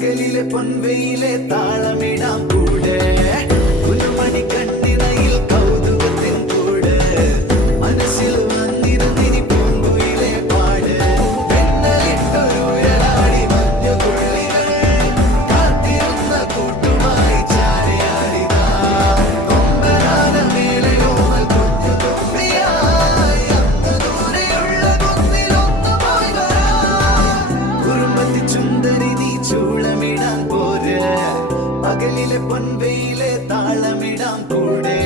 പകലിലെ പൊൻവെയിലെ താളമിടാം കൂടെ പുതുമണി കണ്ണിണയിൽ കൗതുകത്തിൻ കൂടെ മനസ്സിൽ വന്നിരുന്നിനി പൂങ്കുയിലെ പാട് പെണ്ണലിട്ടൊരു ഉരലാടി മഞ്ഞുതുള്ളികൾ കാത്തിരുന്ന കൂട്ടുമായി ചാരയാടിതാ കൊമ്പനാന മേലെയോമൽ കുഞ്ഞു തോപ്പിയായി അന്ന് ദൂരെയുള്ള കുന്നിലൊന്നുമായി വരാം കുറുമ്പത്തി ചുന്ദരി നീ ചൂളമിടാൻ പോരെ പകലിലെ പൊൻവെയിലെ താളമിടാം കൂടെ